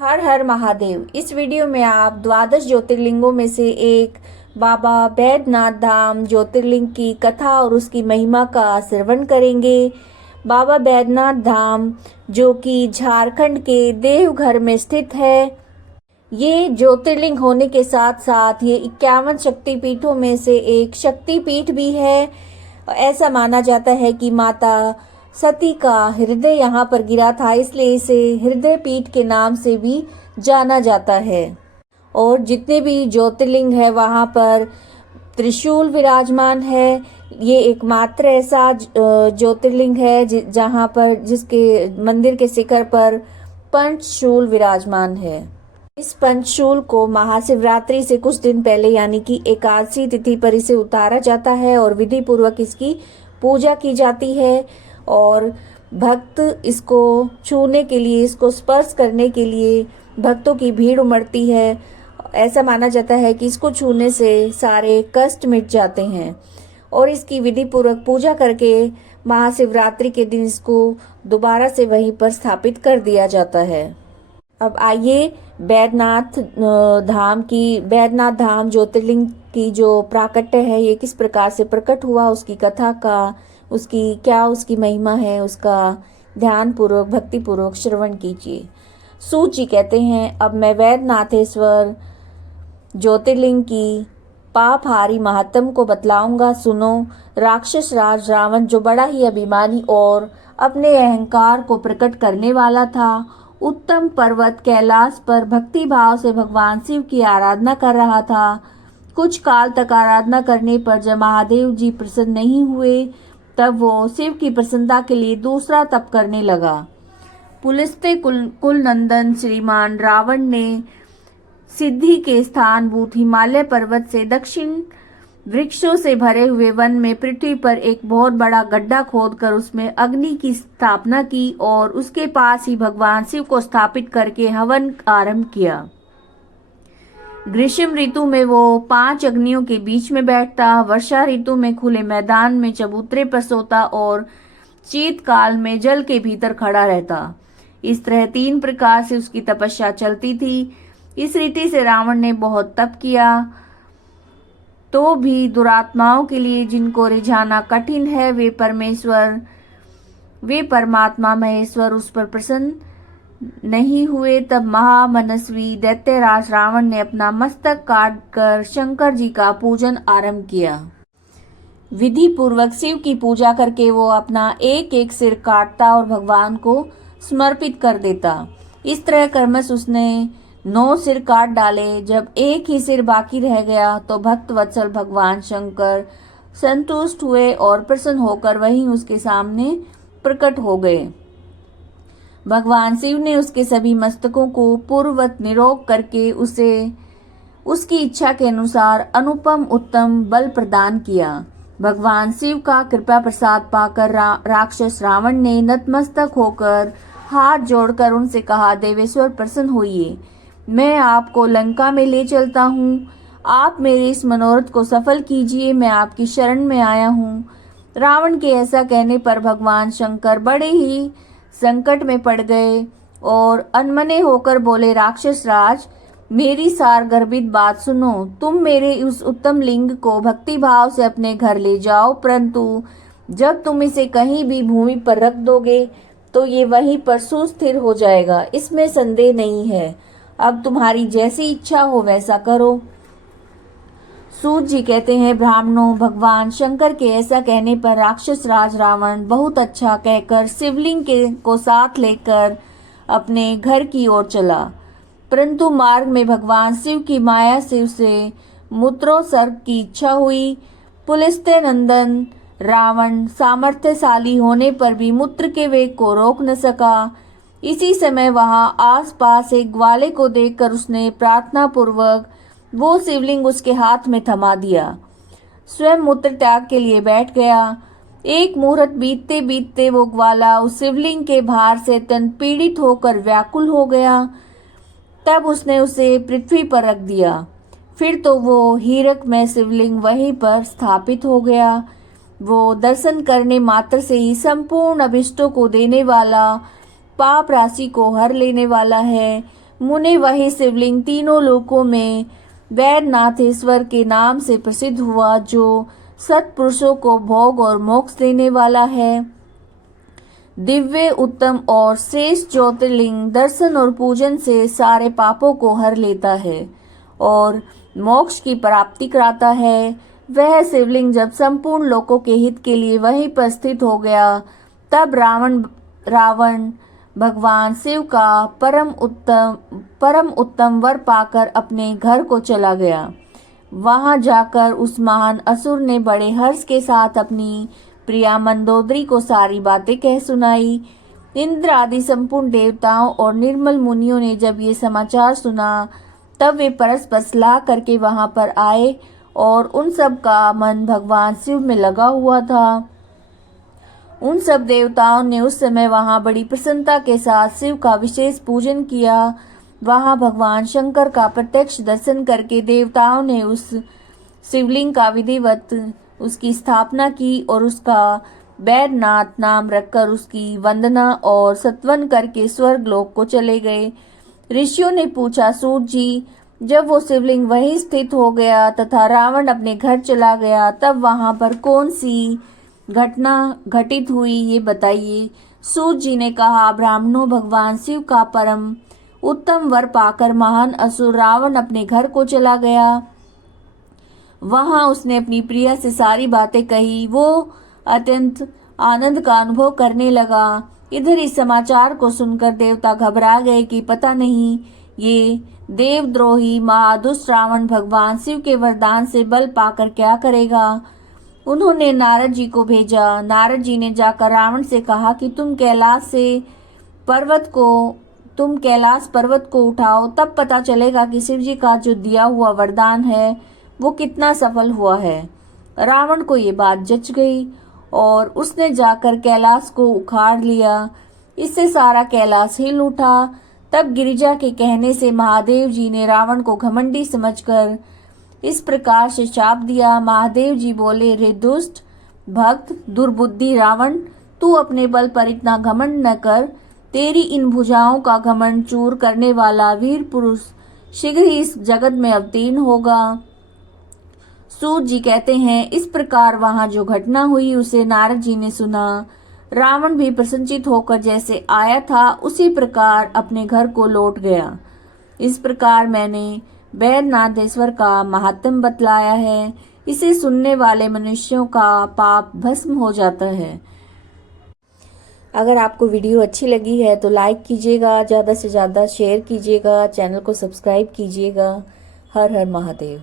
हर हर महादेव। इस वीडियो में आप द्वादश ज्योतिर्लिंगों में से एक बाबा बैद्यनाथ धाम ज्योतिर्लिंग की कथा और उसकी महिमा का श्रवण करेंगे। बाबा बैद्यनाथ धाम जो कि झारखंड के देवघर में स्थित है। ये ज्योतिर्लिंग होने के साथ साथ ये 51 शक्तिपीठों में से एक शक्तिपीठ भी है। ऐसा माना जाता है कि माता सती का हृदय यहाँ पर गिरा था, इसलिए इसे हृदय पीठ के नाम से भी जाना जाता है। और जितने भी ज्योतिर्लिंग है वहाँ पर त्रिशूल विराजमान है। ये एकमात्र ऐसा ज्योतिर्लिंग है जहाँ पर जिसके मंदिर के शिखर पर पंचशूल विराजमान है। इस पंचशूल को महाशिवरात्रि से कुछ दिन पहले यानी कि एकादशी तिथि पर इसे उतारा जाता है और विधि पूर्वक इसकी पूजा की जाती है। और भक्त इसको छूने के लिए, इसको स्पर्श करने के लिए भक्तों की भीड़ उमड़ती है। ऐसा माना जाता है कि इसको छूने से सारे कष्ट मिट जाते हैं और इसकी विधि पूर्वक पूजा करके महाशिवरात्रि के दिन इसको दोबारा से वहीं पर स्थापित कर दिया जाता है। अब आइए बैद्यनाथ धाम ज्योतिर्लिंग की जो प्राकट्य है, ये किस प्रकार से प्रकट हुआ, उसकी कथा का उसकी महिमा है, उसका ध्यान पूर्वक भक्ति पूर्वक श्रवण कीजिए। सूत जी कहते हैं, अब मैं बैद्यनाथेश्वर ज्योतिर्लिंग की पापहारी महात्म को बतलाऊंगा, सुनो। राक्षस राज रावण जो बड़ा ही अभिमानी और अपने अहंकार को प्रकट करने वाला था, उत्तम पर्वत कैलाश पर भक्ति भाव से भगवान शिव की आराधना कर रहा था। कुछ काल तक आराधना करने पर जब महादेव जी प्रसन्न नहीं हुए, तब वो शिव की प्रसन्नता के लिए दूसरा तप करने लगा। पुलस्त्य कुल नंदन श्रीमान रावण ने सिद्धि के स्थानभूत हिमालय पर्वत से दक्षिण वृक्षों से भरे हुए वन में पृथ्वी पर एक बहुत बड़ा गड्ढा खोदकर उसमें अग्नि की स्थापना की और उसके पास ही भगवान शिव को स्थापित करके हवन आरंभ किया। ग्रीष्म ऋतु में वो 5 अग्नियों के बीच में बैठता, वर्षा ऋतु में खुले मैदान में चबूतरे पर सोता और शीतकाल में जल के भीतर खड़ा रहता। इस तरह 3 प्रकार से उसकी तपस्या चलती थी। इस रीति से रावण ने बहुत तप किया, तो भी दुरात्माओं के लिए जिनको रिझाना कठिन है, वे परमात्मा महेश्वर उस पर प्रसन्न नहीं हुए। तब महामनस्वी दैत्यराज रावण ने अपना मस्तक काटकर शंकर जी का पूजन आरंभ किया। विधि पूर्वक शिव की पूजा करके वो अपना एक एक सिर काटता और भगवान को समर्पित कर देता। इस तरह क्रमश उसने 9 सिर काट डाले। जब एक ही सिर बाकी रह गया तो भक्त वत्सल भगवान शंकर संतुष्ट हुए और प्रसन्न होकर वहीं उसके सामने प्रकट हो गए। भगवान शिव ने उसके सभी मस्तकों को पूर्ववत निरोग करके उसे उसकी इच्छा के अनुसार अनुपम उत्तम बल प्रदान किया। भगवान शिव का कृपा प्रसाद पाकर राक्षस रावण ने नतमस्तक होकर हाथ जोड़कर उनसे कहा, देवेश्वर प्रसन्न होइए, मैं आपको लंका में ले चलता हूँ। आप मेरे इस मनोरथ को सफल कीजिए, मैं आपकी शरण में आया हूँ। रावण के ऐसा कहने पर भगवान शंकर बड़े ही संकट में पड़ गए और अनमने होकर बोले, राक्षस राज, मेरी सार गर्भित बात सुनो। तुम मेरे उस उत्तम लिंग को भक्ति भाव से अपने घर ले जाओ, परंतु जब तुम इसे कहीं भी भूमि पर रख दोगे तो ये वहीं पर सुस्थिर हो जाएगा, इसमें संदेह नहीं है। अब तुम्हारी जैसी इच्छा हो वैसा करो। सूत जी कहते हैं, ब्राह्मणों, भगवान शंकर के ऐसा कहने पर राक्षस राज रावण बहुत अच्छा कहकर शिवलिंग को साथ लेकर अपने घर की ओर चला, परंतु मार्ग में भगवान शिव की माया से उसे मूत्रोत्सर्ग की इच्छा हुई। पुलस्त्य नंदन रावण सामर्थ्यशाली होने पर भी मूत्र के वेग को रोक न सका। इसी समय वहां आसपास एक ग्वाले को देखकर उसने प्रार्थना पूर्वक वो शिवलिंग उसके हाथ में थमा दिया। स्वयं मूत्र त्याग के लिए बैठ गया। एक मुहूर्त बीतते बीतते वो ग्वाला उस शिवलिंग के भार से अत्यंत पीड़ित होकर व्याकुल हो गया। तब उसने उसे पृथ्वी पर रख दिया। फिर तो वो हीरक में शिवलिंग वहीं पर स्थापित हो गया। वो दर्शन करने मात्र से ही संपूर्ण अभिष्टों को देने वाला, पाप राशि को हर लेने वाला है। मुने वही शिवलिंग तीनों लोकों में वैद्यनाथेश्वर के नाम से प्रसिद्ध हुआ, जो सत्पुरुषों को भोग और मोक्ष देने वाला है। दिव्य, उत्तम और श्रेष्ठ ज्योतिर्लिंग दर्शन और पूजन से सारे पापों को हर लेता है और मोक्ष की प्राप्ति कराता है। वह शिवलिंग जब संपूर्ण लोकों के हित के लिए वहीं पर स्थित हो गया, तब रावण भगवान शिव का परम उत्तम वर पाकर अपने घर को चला गया। वहां जाकर उस महान असुर ने बड़े हर्ष के साथ अपनी प्रिया मंदोदरी को सारी बातें कह सुनाई। इंद्र आदि संपूर्ण देवताओं और निर्मल मुनियों ने जब ये समाचार सुना, तब वे परस्पर सलाह करके वहां पर आए और उन सब का मन भगवान शिव में लगा हुआ था। उन सब देवताओं ने उस समय वहां बड़ी प्रसन्नता के साथ शिव का विशेष पूजन किया। वहां भगवान शंकर का प्रत्यक्ष दर्शन करके देवताओं ने उस शिवलिंग का विधिवत उसकी स्थापना की और उसका वैद्यनाथ नाम रखकर उसकी वंदना और सत्वन करके स्वर्ग लोक को चले गए। ऋषियों ने पूछा, सूत जी, जब वो शिवलिंग वहीं स्थित हो गया तथा रावण अपने घर चला गया, तब वहां पर कौन सी घटना घटित हुई, ये बताइए। सूत जी ने कहा, ब्राह्मणों, भगवान शिव का परम उत्तम वर पाकर महान असुर रावण अपने घर को चला गया। वहां उसने अपनी प्रिया से सारी बातें कही। वो अत्यंत आनंद का अनुभव करने लगा। इधर इस समाचार को सुनकर देवता घबरा गए कि पता नहीं ये देवद्रोही महादुष्ट रावण भगवान शिव के वरदान से बल पाकर क्या करेगा। उन्होंने नारद जी को भेजा। नारद जी ने जाकर रावण से कहा कि तुम कैलाश पर्वत को उठाओ, तब पता चलेगा कि शिव जी का जो दिया हुआ वरदान है वो कितना सफल हुआ है। रावण को ये बात जच गई और उसने जाकर कैलाश को उखाड़ लिया। इससे सारा कैलाश हिल उठा। तब गिरिजा के कहने से महादेव जी ने रावण को घमंडी समझकर इस प्रकार से शाप दिया। महादेव जी बोले, रे दुष्ट भक्त दुर्बुद्धि रावण, तू अपने बल पर इतना घमंड न कर। तेरी इन भुजाओं का घमंड चूर करने वाला वीर पुरुष शीघ्र ही इस जगत में अवतीर्ण होगा। सूत जी कहते हैं, इस प्रकार वहां जो घटना हुई उसे नारद जी ने सुना। रावण भी प्रसन्नचित होकर जैसे आया था उसी प्रकार अपने घर को लौट गया। इस प्रकार मैंने वैद्यनाथेश्वर का महात्म्य बतलाया है। इसे सुनने वाले मनुष्यों का पाप भस्म हो जाता है। अगर आपको वीडियो अच्छी लगी है तो लाइक कीजिएगा, ज़्यादा से ज़्यादा शेयर कीजिएगा, चैनल को सब्सक्राइब कीजिएगा। हर हर महादेव।